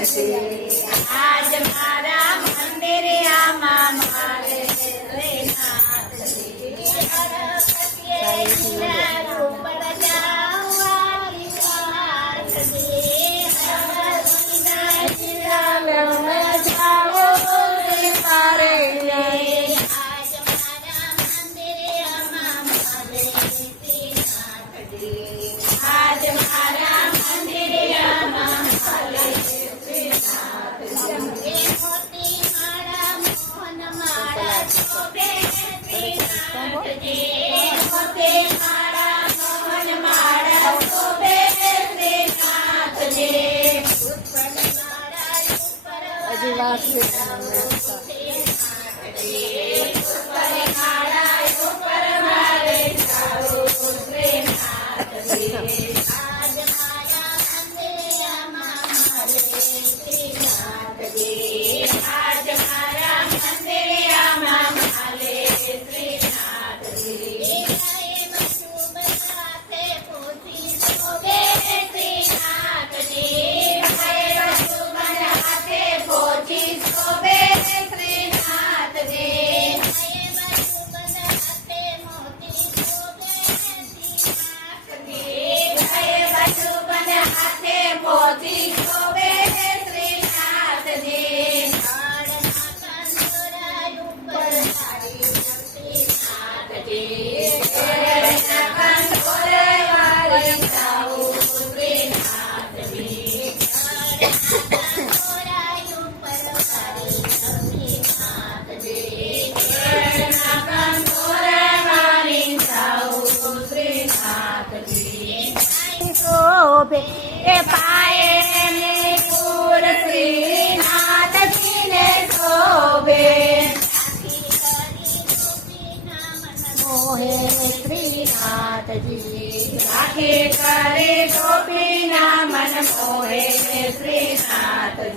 આજ મારા મંદિરે આમાં મારે શ્રીનાથજી રૂપ રજાવાળી નાથજી જાઓ મારે આજ મારા મંદિરે આમાં મારે શ્રીનાથજી આજ મારા મંદિરે આમાં મારે શ્રીનાથજી મોતી માળા મોહન માળા શોભે શ્રીનાથજી મોતી માળા મોહન માળા શોભે શ્રીનાથજી ઉત્પલ માળા ઉપર ઉત્પલ માળા ઉપર મારે જાઓ શ્રીનાથજી આજ મારા મંદિરે આમાં મારે શ્રીનાથજી આજ મારા મંદિરે આમાં મારે શ્રીનાથજી શુભ સાથે પોથી શોભે શ્રીનાથજી શુભ હાથે પોથી શોભે શ્રીનાથજી શુભ હાથે મોતી શોભે શ્રીનાથજી શુભ હાથે મોતી શોભે શ્રીનાથજી કાળના કંદોરા ઉપર તારી શ્રીનાથજી કાળના કંદોરા વાળી જાઓ શ્રીનાથજી કાળના કંદોરા ઉપર તારી શ્રીનાથજી કાળના કંદોરા વાળી જાઓ શ્રીનાથજી શોભે એ પાયે ને ફૂલ શ્રીનાથજીને શોભે મોહે શ્રીનાથજી રાખે કરે ગોપીના મન મોહે શ્રીનાથજી